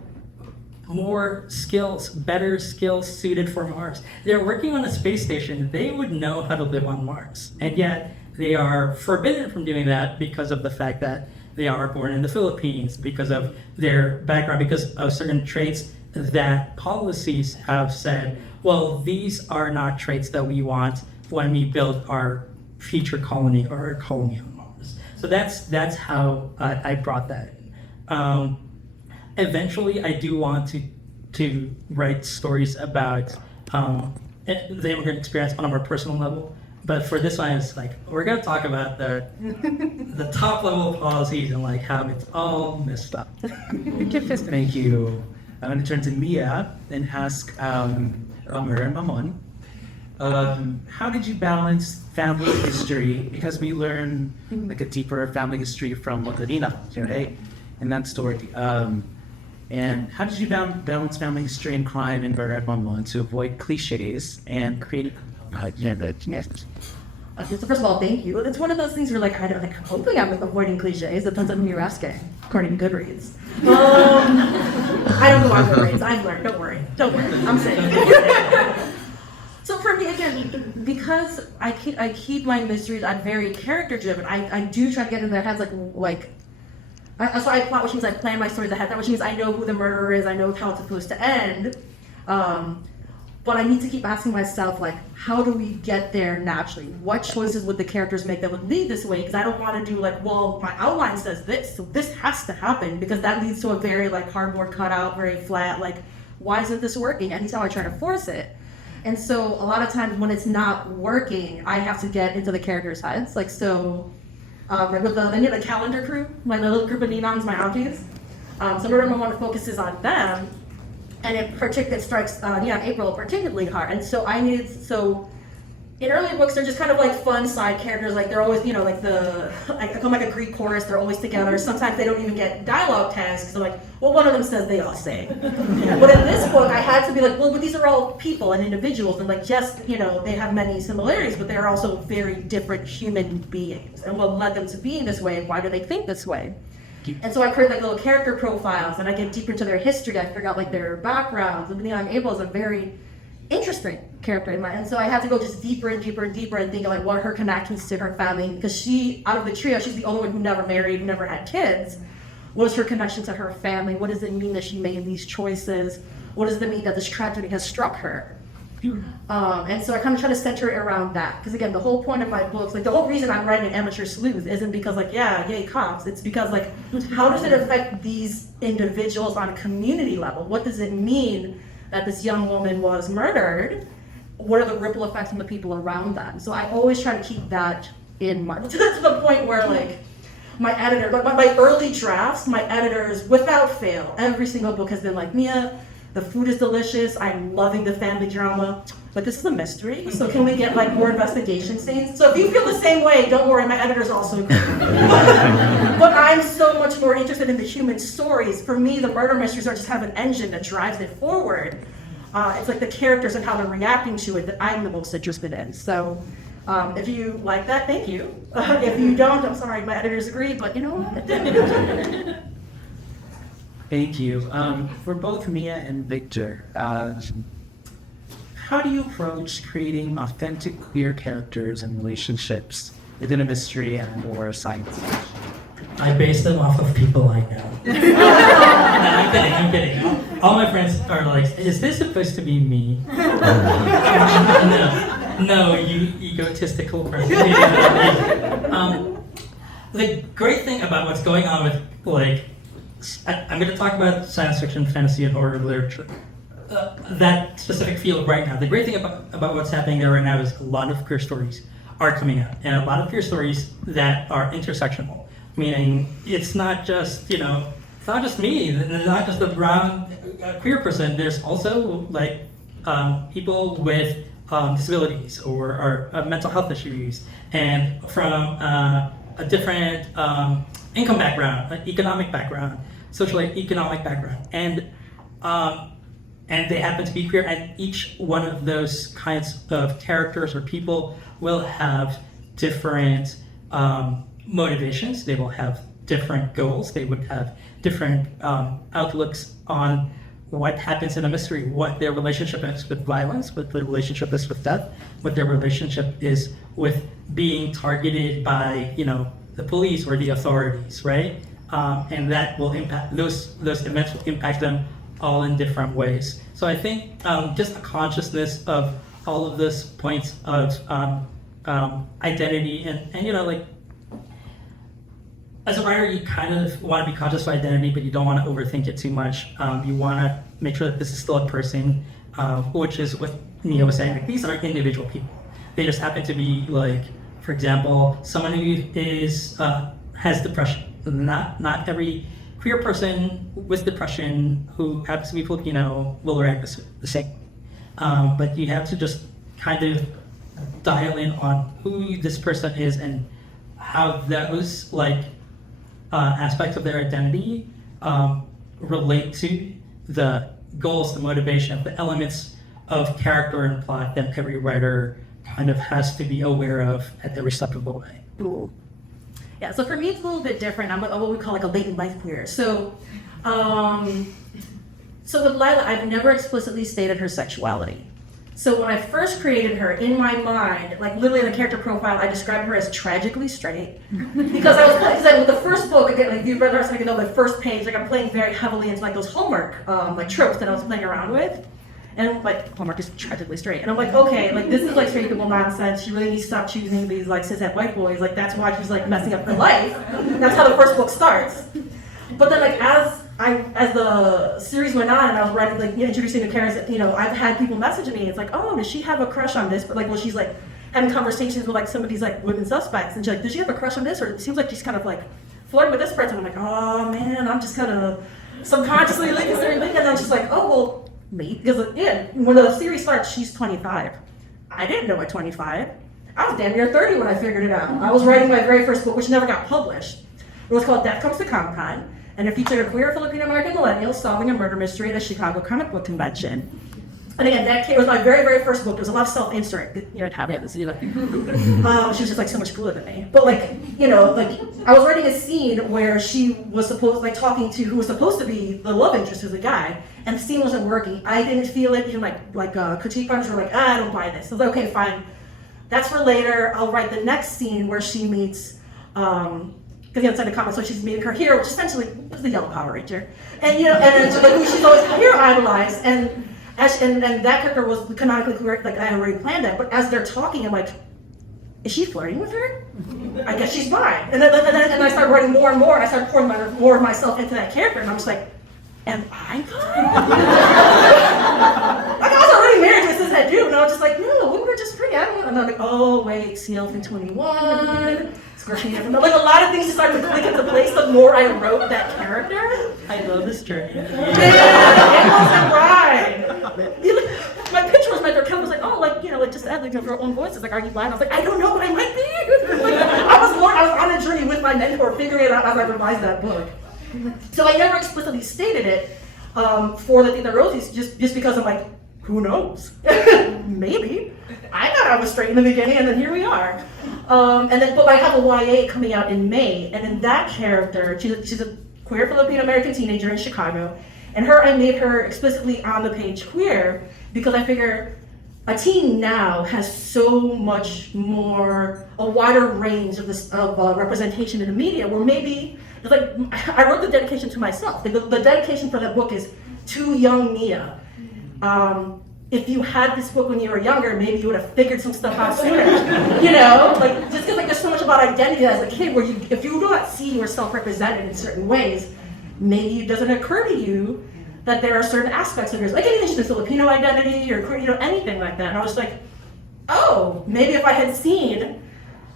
more skills, better skills suited for Mars. They're working on a space station. They would know how to live on Mars, and yet they are forbidden from doing that because of the fact that they are born in the Philippines, because of their background, because of certain traits that policies have said, well, these are not traits that we want when we build our future colony or our colony on Mars. So that's how I brought that in. Eventually, I do want to to write stories about the immigrant experience on a more personal level. But for this one, it's like, we're going to talk about the top level policies and like how it's all messed up. Thank you. I'm going to turn to Mia and ask Romer and Mamon. How did you balance family history? Because we learn like a deeper family history from Moderator, right? In that story. And how did you balance family history and crime and murder at Mamon to avoid cliches and create So first of all, thank you. It's one of those things where like, hopefully I'm avoiding cliches. Depends on who you're asking, according to Goodreads. I don't go on Goodreads. I've learned. Don't worry. I'm safe. So for me, again, because I keep my mysteries, I'm very character driven. I do try to get in their heads, so I plot, which means I plan my stories ahead. That which means I know who the murderer is. I know how it's supposed to end. But I need to keep asking myself, like, how do we get there naturally? What choices would the characters make that would lead this way? Because I don't want to do like, well, my outline says this, so this has to happen, because that leads to a very like cardboard cutout, very flat, like, why isn't this working? Anytime I try to force it. And so a lot of times when it's not working, I have to get into the characters' heads. Like, so with the calendar crew, my little group of Ninons, my aunties. So Murder Mamon focuses on them. And it strikes Neon April particularly hard. And so in early books, they're just kind of like fun side characters. Like they're always, like I come like a Greek chorus, they're always together. Sometimes they don't even get dialogue tags because they're like, well, one of them says they all say. But in this book, I had to be like, well, but these are all people and individuals. And like, yes, they have many similarities, but they're also very different human beings. And what led them to being this way, and why do they think this way? And so I create like little character profiles, and I get deeper into their history. I figure out like their backgrounds. And Neon April is a very interesting character in and so I had to go just deeper and deeper and deeper and think of like what are her connections to her family, because she, out of the trio, she's the only one who never married, never had kids. What is her connection to her family? What does it mean that she made these choices? What does it mean that this tragedy has struck her? And so I kind of try to center it around that, because again, the whole point of my books, like the whole reason I'm writing an amateur sleuth isn't because like, yeah, yay cops. It's because like, how does it affect these individuals on a community level? What does it mean that this young woman was murdered? What are the ripple effects on the people around them? So I always try to keep that in mind, to the point where like my editor, but my early drafts, my editors, without fail, every single book has been like, Mia, the food is delicious. I'm loving the family drama, but this is a mystery. So can we get like more investigation scenes? So if you feel the same way, don't worry, my editors also agree. But I'm so much more interested in the human stories. For me, the murder mysteries are just have an engine that drives it forward. It's like the characters and how they're reacting to it that I'm the most interested in. So if you like that, thank you. If you don't, I'm sorry, my editors agree, but you know what? Thank you. For both Mia and Victor, how do you approach creating authentic, queer characters and relationships within a mystery and or science? I base them off of people I know. No, I'm kidding. All my friends are like, is this supposed to be me? No, you egotistical person. The great thing about what's going on with, like, I'm going to talk about science fiction, fantasy, and horror literature. That specific field right now. The great thing about what's happening there right now is a lot of queer stories are coming out, and a lot of queer stories that are intersectional. Meaning, it's not just, it's not just me, not just the brown queer person. There's also like people with disabilities or mental health issues, and from a different income background, economic background, social economic background, and they happen to be queer. And each one of those kinds of characters or people will have different motivations. They will have different goals. They would have different outlooks on what happens in a mystery, what their relationship is with violence, what their relationship is with death, what their relationship is with being targeted by, the police or the authorities, right? And that will impact, those events will impact them all in different ways. So I think just a consciousness of all of those points of identity and as a writer, you kind of want to be conscious of identity, but you don't want to overthink it too much. You want to make sure that this is still a person, which is what Nia was saying. Like, these are individual people. They just happen to be like, for example, someone who is has depression. Not every queer person with depression who happens to be Filipino will react the same. But you have to just kind of dial in on who this person is and how those like aspects of their identity relate to the goals, the motivation, the elements of character and plot that every writer kind of has to be aware of at every step of the way. Cool. Yeah, so for me it's a little bit different. I'm what we call like a latent life queer. So with Lila, I've never explicitly stated her sexuality. So when I first created her, in my mind, like literally in the character profile, I described her as tragically straight. Because with the first book, again, like if you've read the rest, you know, the first page, like I'm playing very heavily into like those Hallmark like tropes that I was playing around with. And like Hallmark is tragically straight. And I'm like, okay, like this is like straight people nonsense. She really needs to stop choosing these like cishet white boys. Like that's why she's like messing up her life. That's how the first book starts. But then like as the series went on and I was writing, like, introducing the characters, you know, I've had people messaging me. It's like, oh, does she have a crush on this? But like, well, she's like having conversations with like some of these like women suspects, and she's like, does she have a crush on this? Or it seems like she's kind of like flirting with this person. I'm like, oh man, I'm just kind of subconsciously linking certain things, and then she's like, oh well, me, because again, when the series starts, she's 25. I didn't know at 25. I was damn near 30 when I figured it out. I was writing my very first book, which never got published. It was called Death Comes to Comic-Con. And it featured a queer Filipino-American millennial solving a murder mystery at a Chicago comic book convention. And again, that was my very, very first book. There was a lot of self-insert. You know, have this, you know. She was just like so much cooler than me. But like, you know, like I was writing a scene where she was supposed, like talking to who was supposed to be the love interest of the guy, and the scene wasn't working. I didn't feel it. Even like critique writers were like, I don't buy this. I was like, okay, fine. That's for later. I'll write the next scene where she meets. Because inside the comments, so she's meeting her hero, which essentially is the Yellow Power Ranger, and you know, and so, like, she's always hero idolized, and that character was canonically correct. Like I had already planned that, but as they're talking, I'm like, is she flirting with her? I guess she's bi. And then I started writing more and more. I started pouring more of myself into that character, and I'm just like, am I bi? Like I was already married to this dude, and I was just like, no, women are just pretty. I don't know. And I'm like, oh wait, CL21. Like a lot of things started to click into place the more I wrote that character. I love this journey. Yeah, it wasn't right. My pitch was mentor Kevin was like, oh, like, you know, like just add like your own voices. Like, are you blind? I was like, I don't know, but I might be. Like, I was on a journey with my mentor, figuring it out as I revised that book. So I never explicitly stated it for the Tita Rosies, just because I'm like, who knows? Maybe. I thought I was straight in the beginning, and then here we are. But I have a YA coming out in May, and in that character, she's a queer Filipino-American teenager in Chicago, and I made her explicitly on the page queer because I figure a teen now has so much more, a wider range of representation in the media, where maybe, it's like, I wrote the dedication to myself. The dedication for that book is to young Nia. If you had this book when you were younger, maybe you would have figured some stuff out sooner. You know, like just because like there's so much about identity as a kid, where if you do not see yourself represented in certain ways, maybe it doesn't occur to you that there are certain aspects of yours, like anything to Filipino identity or anything like that. And I was like, oh, maybe if I had seen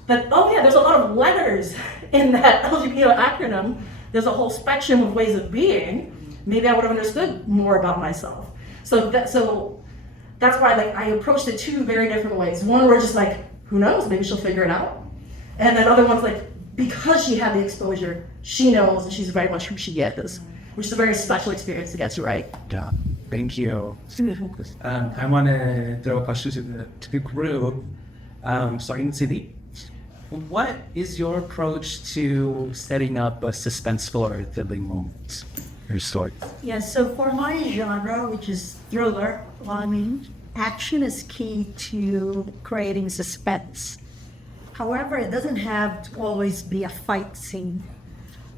that, oh yeah, there's a lot of letters in that LGBT acronym. There's a whole spectrum of ways of being. Maybe I would have understood more about myself. So that's why like I approached it two very different ways. One where just like, who knows, maybe she'll figure it out. And then other ones like, because she had the exposure, she knows and she's very much who she is, which is a very special experience to get to write. Yeah, thank you. I want to throw a question to the group, starting with Cindy. What is your approach to setting up a suspenseful or thrilling moment? Your story. Yes, so for my genre, which is thriller, action is key to creating suspense. However, it doesn't have to always be a fight scene,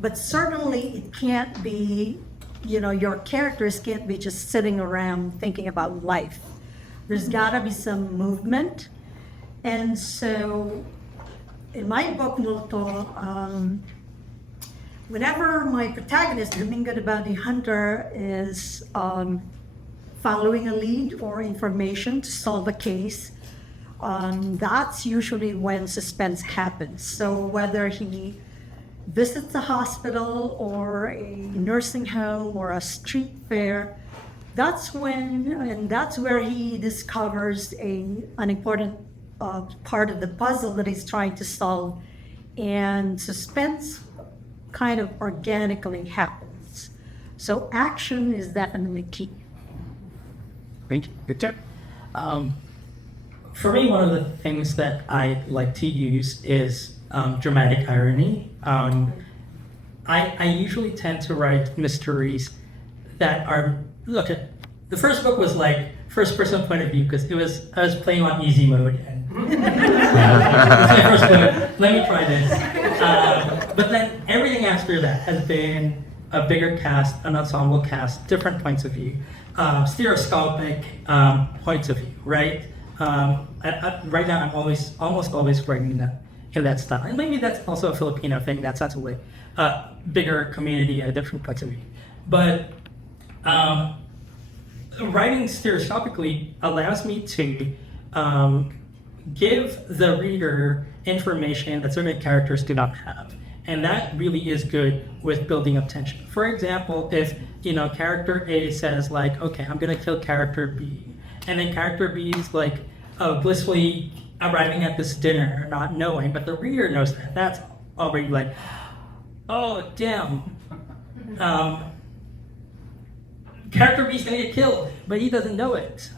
but certainly it can't be, you know, your characters can't be just sitting around thinking about life. There's gotta be some movement. And so in my book, Luto, whenever my protagonist, Domingo the Bounty Hunter, is following a lead or information to solve a case, that's usually when suspense happens. So whether he visits a hospital or a nursing home or a street fair, that's where he discovers an important part of the puzzle that he's trying to solve, and suspense kind of organically happens. So action is definitely key. Thank you. Good tip. For me, one of the things that I like to use is dramatic irony. I usually tend to write mysteries that are, look, the first book was like first person point of view because I was playing on easy mode. And it's my first book, let me try this. But then everything after that has been a bigger cast, an ensemble cast, different points of view, stereoscopic points of view, right? Right now, I'm almost always writing that in that style, and maybe that's also a Filipino thing. That's actually a bigger community, a different points of view. But writing stereoscopically allows me to give the reader information that certain characters do not have, and that really is good with building up tension. For example, if character A says like, "Okay, I'm gonna kill character B," and then character B is like blissfully arriving at this dinner, not knowing, but the reader knows that. That's already like, oh damn. Character B's gonna get killed, but he doesn't know it.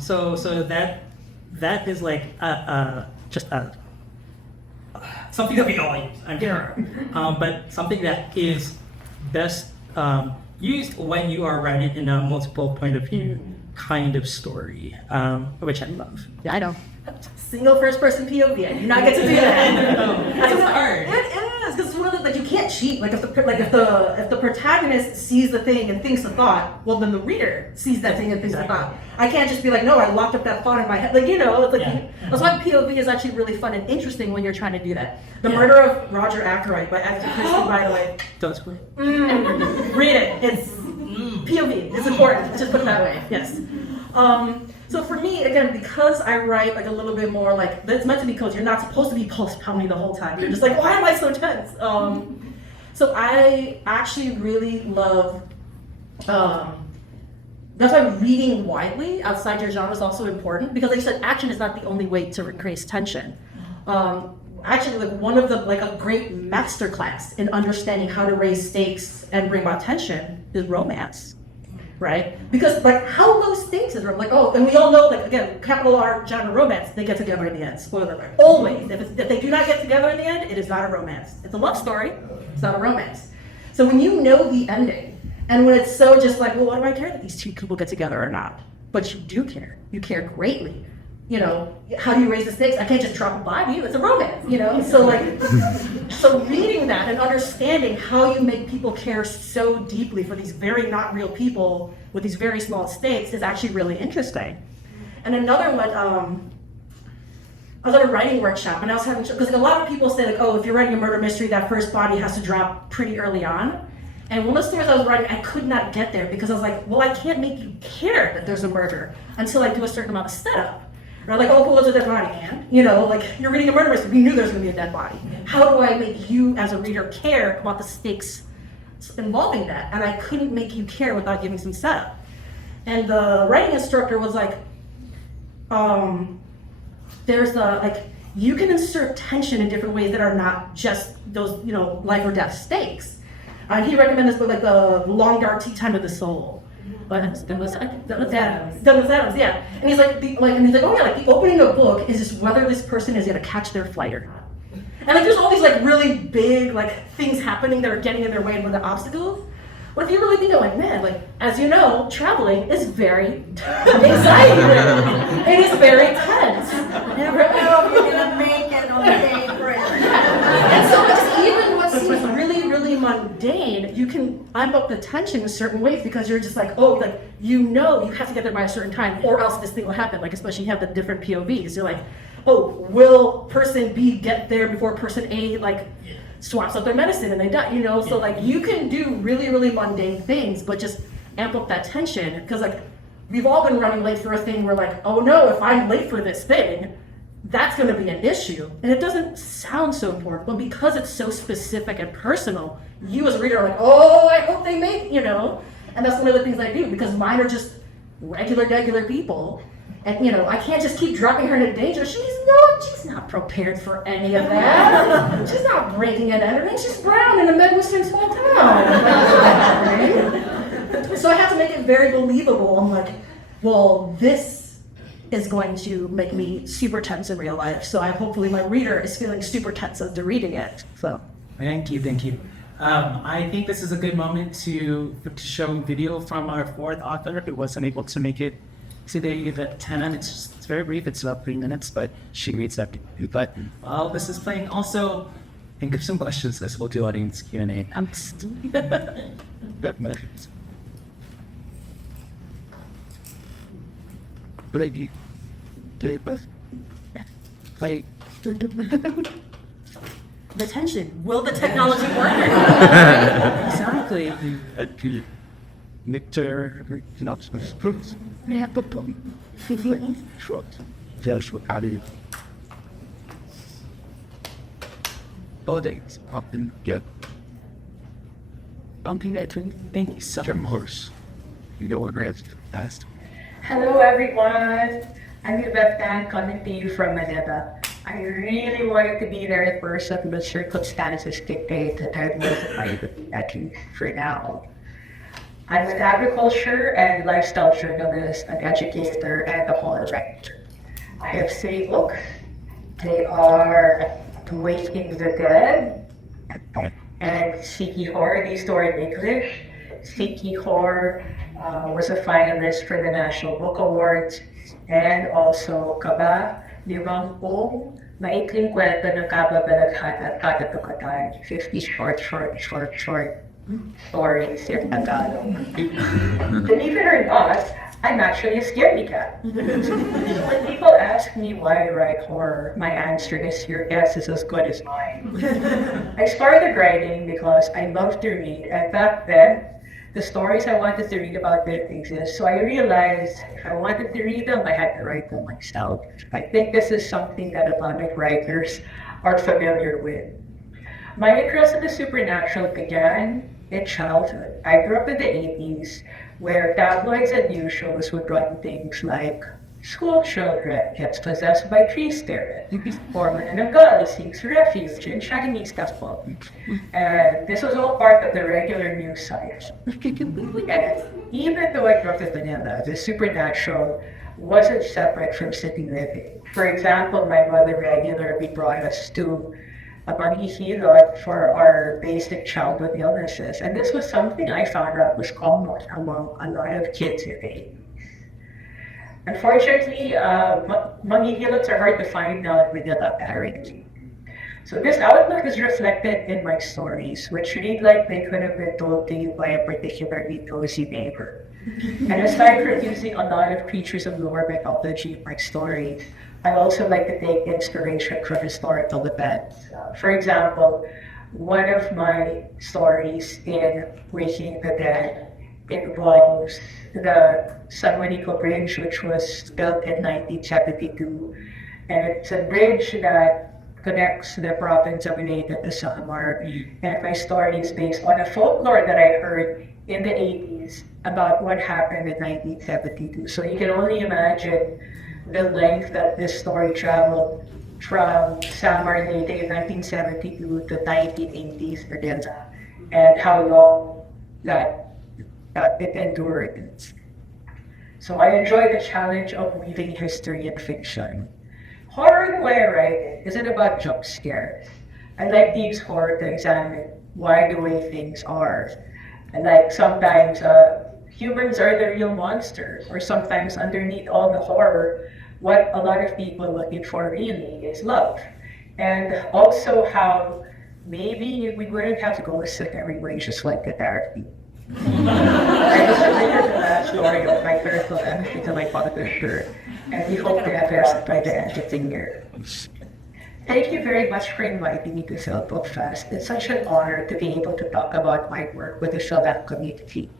So that is like just something that we all use, I'm sure. But something that is best used when you are writing in a multiple point of view kind of story, which I love. Yeah, I know. Single first person POV. I do not get to do that. That's hard. It is, because it's one of the, like, you can't cheat. Like if the protagonist sees the thing and thinks a thought, well then the reader sees that thing and thinks a thought. I can't just be like, no, I locked up that thought in my head. Like, it's like that's why POV is actually really fun and interesting when you're trying to do that. The Murder of Roger Ackroyd by Agatha Christie, by the way. Don't spoil. Read it. It's POV. It's important. Just put it that way. Yes. So for me, again, because I write like a little bit more like, it's meant to be cozy. You're not supposed to be post-pounding the whole time. You're just like, why am I so tense? So I actually really love, that's why reading widely outside your genre is also important, because like you said, action is not the only way to increase tension. Actually, like one of the, like a great masterclass in understanding how to raise stakes and bring about tension is romance. Right? Because like how low stakes is like, oh, and we all know, like, again, capital R genre romance, they get together in the end. Spoiler alert. Always. If they do not get together in the end, it is not a romance. It's a love story. It's not a romance. So when you know the ending, and when it's so just like, well, what do I care that these two people get together or not? But you do care. You care greatly. How do you raise the stakes? I can't just drop a body. It's a romance, So like, so reading that and understanding how you make people care so deeply for these very not real people with these very small stakes is actually really interesting. And another one, I was at a writing workshop and I was having, because like a lot of people say like, oh, if you're writing a murder mystery, that first body has to drop pretty early on. And one of the stories I was writing, I could not get there because I was like, well, I can't make you care that there's a murder until I do a certain amount of setup. Or like, oh, who was a dead body, man? Like you're reading a murder mystery, we knew there was gonna be a dead body. How do I make you as a reader care about the stakes involving that? And I couldn't make you care without giving some setup. And the writing instructor was like, you can insert tension in different ways that are not just those, life or death stakes. He recommended this book, like The Long Dark Tea Time of the Soul. But Douglas Adams, yeah. And he's like, oh yeah, like the opening of a book is just whether this person is gonna catch their flight or not. And like there's all these like really big like things happening that are getting in their way and with the obstacles. But if you really think of like, man, like as you know, traveling is very anxiety-ridden. It is very tense. Never know if you're gonna make it on the day break. And so just even what seems really, really mundane, you can amp up the tension in certain ways because you're just like, oh, like you have to get there by a certain time or else this thing will happen. Like especially you have the different POVs. You're like, oh, will person B get there before person A like swaps up their medicine and they die, you know? So like you can do really, really mundane things, but just amp up that tension. Because like we've all been running late for a thing where like, oh no, if I'm late for this thing, that's gonna be an issue. And it doesn't sound so important, but because it's so specific and personal, you as a reader are like, oh, I hope they make, you know? And that's one of the things I do, because mine are just regular people. And you know, I can't just keep dropping her into danger. She's not prepared for any of that. She's not breaking and entering. She's brown in a Midwestern small town. So I have to make it very believable. I'm like, well, this is going to make me super tense in real life. So hopefully my reader is feeling super tense as they're reading it. So Thank you. I think this is a good moment to show video from our fourth author who wasn't able to make it today, Yvette Tan. It's very brief, it's about 3 minutes, but she reads that. But while this is playing, also think of some questions as we'll do audience Q&A. the tension. Will the technology work? Exactly. Nectar, not fruits. Short. There's what I do. Holidays often get bumping that thing. Thank you so much. Horse. You know what grabs fast. Hello everyone, I'm Yvette Tan coming to you from Manila. I really wanted to be there at first, but circumstances dictate that I wasn't able to be at you for now. I'm an agriculture and lifestyle journalist, an educator, and a horror writer. I have 3 books. They are The Waking the Dead and Siki Horror. These two are in English. Siki Horror was a finalist for the National Book Awards, and also Kaba, Limang Po, Maikling Kwento ng Kababalaghan at Katatukatan, 50 short stories in Tagalog. Believe it or not, I'm actually a scaredy cat. When people ask me why I write horror, my answer is your guess is as good as mine. I started writing because I love to read, and back then, the stories I wanted to read about didn't exist. So I realized if I wanted to read them, I had to write them myself. I think this is something that a lot of writers are familiar with. My interest in the supernatural began in childhood. I grew up in the 80s, where tabloids and news shows would run things like school children gets possessed by tree spirits, foreman and a girl seeks refuge in Chinese temple. And this was all part of the regular news sites. And even though I grew up in Manila, the supernatural wasn't separate from city living. For example, my mother regularly brought us to a manghihilot for our basic childhood illnesses. And this was something I found out was common among a lot of kids in the 80s. Unfortunately, manghihilots are hard to find now in Manila apparently. So this outlook is reflected in my stories, which read like they could have been told to you by a particularly nosy neighbor. And aside from using a lot of creatures of lore mythology in my stories, I also like to take inspiration from historical events. For example, one of my stories in Waking the Dead involves the San Juanico Bridge, which was built in 1972. And it's a bridge that connects the province of Leyte to Samar. And my story is based on a folklore that I heard in the 80s about what happened in 1972. So you can only imagine the length that this story traveled from Samar, Leyte in 1972 to 1980s Manila, and how long that it endured. So I enjoy the challenge of weaving history and fiction. Horror, the way I write, isn't about jump scares. I like to use horror to examine why the way things are. And like sometimes humans are the real monster, or sometimes underneath all the horror, what a lot of people are looking for really is love. And also how maybe we wouldn't have to go sick every way, just like the therapy. I just related the last story of my personal empathy to my father. and we hope to have rest by the end of the year. Thank you very much for inviting me to FilbookFest. It's such an honor to be able to talk about my work with the Philbook community.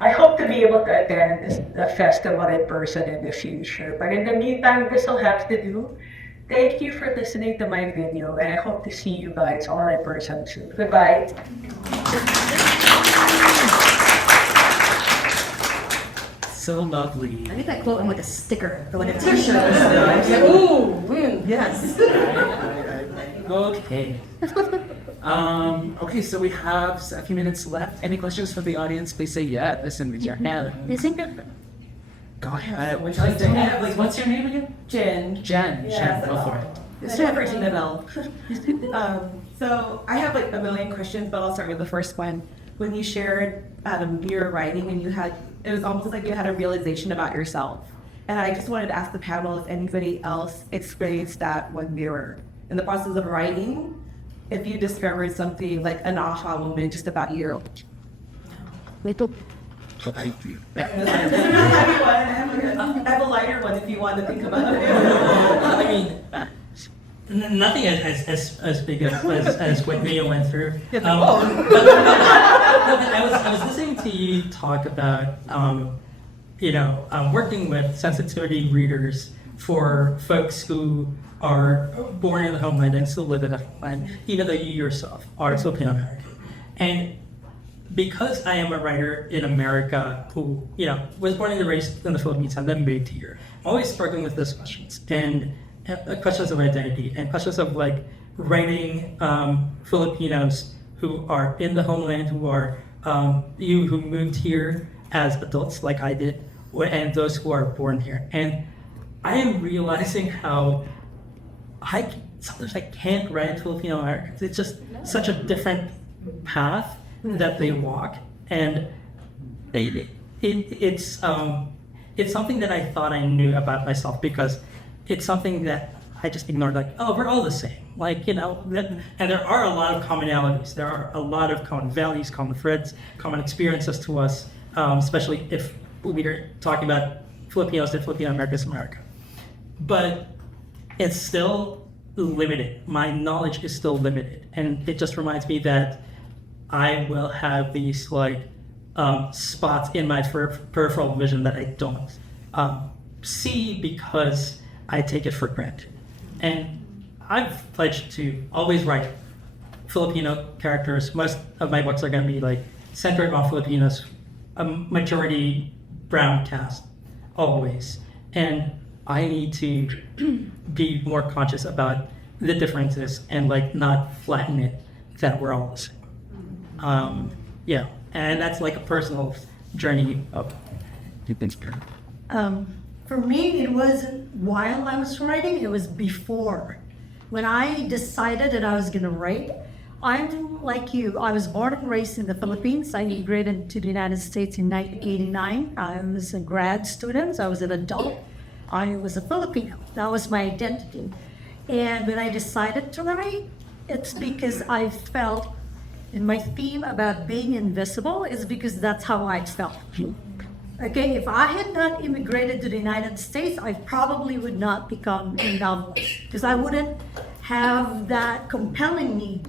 I hope to be able to attend the festival in person in the future, but in the meantime, this will have to do. Thank you for listening to my video, and I hope to see you guys all in person soon. Goodbye. So lovely. I think I quote him like a sticker or like a t-shirt. Ooh, yes. Okay. Okay, so we have a few minutes left. Any questions from the audience? Please say yeah. Listen with your hand. Go ahead. Would you like to have, like, What's your name again? Jen? Jen. Yeah. Jen, go for it. It's Jen for Bell. So I have like a million questions, but I'll start with the first one. When you shared your writing and it was almost like you had a realization about yourself. And I just wanted to ask the panel if anybody else experienced that when they were in the process of writing, if you discovered something like an aha moment just about you. I do. I have a lighter one if you want to think about it. I mean, nothing as big as what Mia went through. But I was listening to you talk about, working with sensitivity readers for folks who are born in the homeland and still live in the homeland, even though you yourself are Filipino American. And because I am a writer in America who, was born and raised in the Philippines and then moved here, I'm always struggling with those questions and questions of identity and questions of like writing Filipinos who are in the homeland, who are who moved here as adults like I did, and those who are born here. And I am realizing how sometimes I can't write Filipino Americans. It's just such a different path that they walk, and it's something that I thought I knew about myself because it's something that I just ignored. Like, oh, we're all the same. Like, and there are a lot of commonalities. There are a lot of common values, common threads, common experiences to us, especially if we're talking about Filipinos and Filipino Americans America. But it's still limited. My knowledge is still limited, and it just reminds me that I will have these spots in my peripheral vision that I don't see because I take it for granted. And I've pledged to always write Filipino characters. Most of my books are going to be centered on Filipinos, a majority brown cast, always. And I need to be more conscious about the differences and not flatten it that we're all the same. And that's a personal journey of. For me, it wasn't while I was writing, it was before. When I decided that I was going to write, I'm like you. I was born and raised in the Philippines. I immigrated to the United States in 1989. I was a grad student. I was an adult. I was a Filipino. That was my identity. And when I decided to write, it's because I felt, and my theme about being invisible is because that's how I felt. Okay, if I had not immigrated to the United States, I probably would not become a novelist because I wouldn't have that compelling need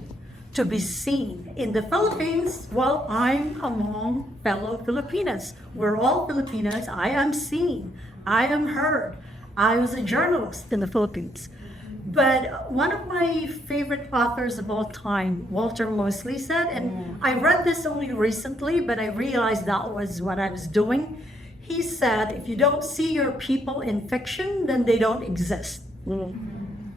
to be seen. In the Philippines, well, I'm among fellow Filipinas. We're all Filipinas. I am seen. I am heard. I was a journalist in the Philippines. But one of my favorite authors of all time, Walter Mosley, said, and I read this only recently, but I realized that was what I was doing. He said, if you don't see your people in fiction, then they don't exist.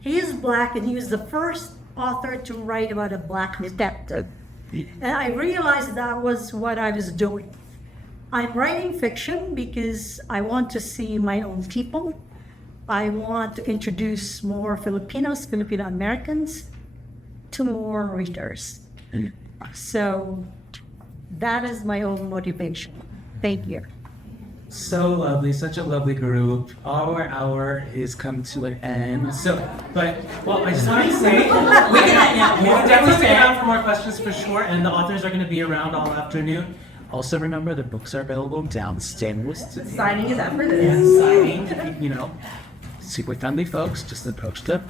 He is Black, and he was the first author to write about a Black detective. And I realized that was what I was doing. I'm writing fiction because I want to see my own people. I want to introduce more Filipinos, Filipino Americans to more readers. So that is my own motivation. Thank you. So lovely, such a lovely group. Our hour is come to an end. I just want to say, we can definitely stay around for more questions for sure, and the authors are going to be around all afternoon. Also remember the books are available downstairs. Signing is effortless. And signing, you know, super friendly folks, just approach them.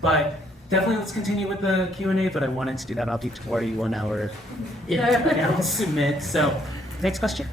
But definitely let's continue with the Q&A, but I wanted to do that. I'll be 21 hour. Yeah, submit. So next question.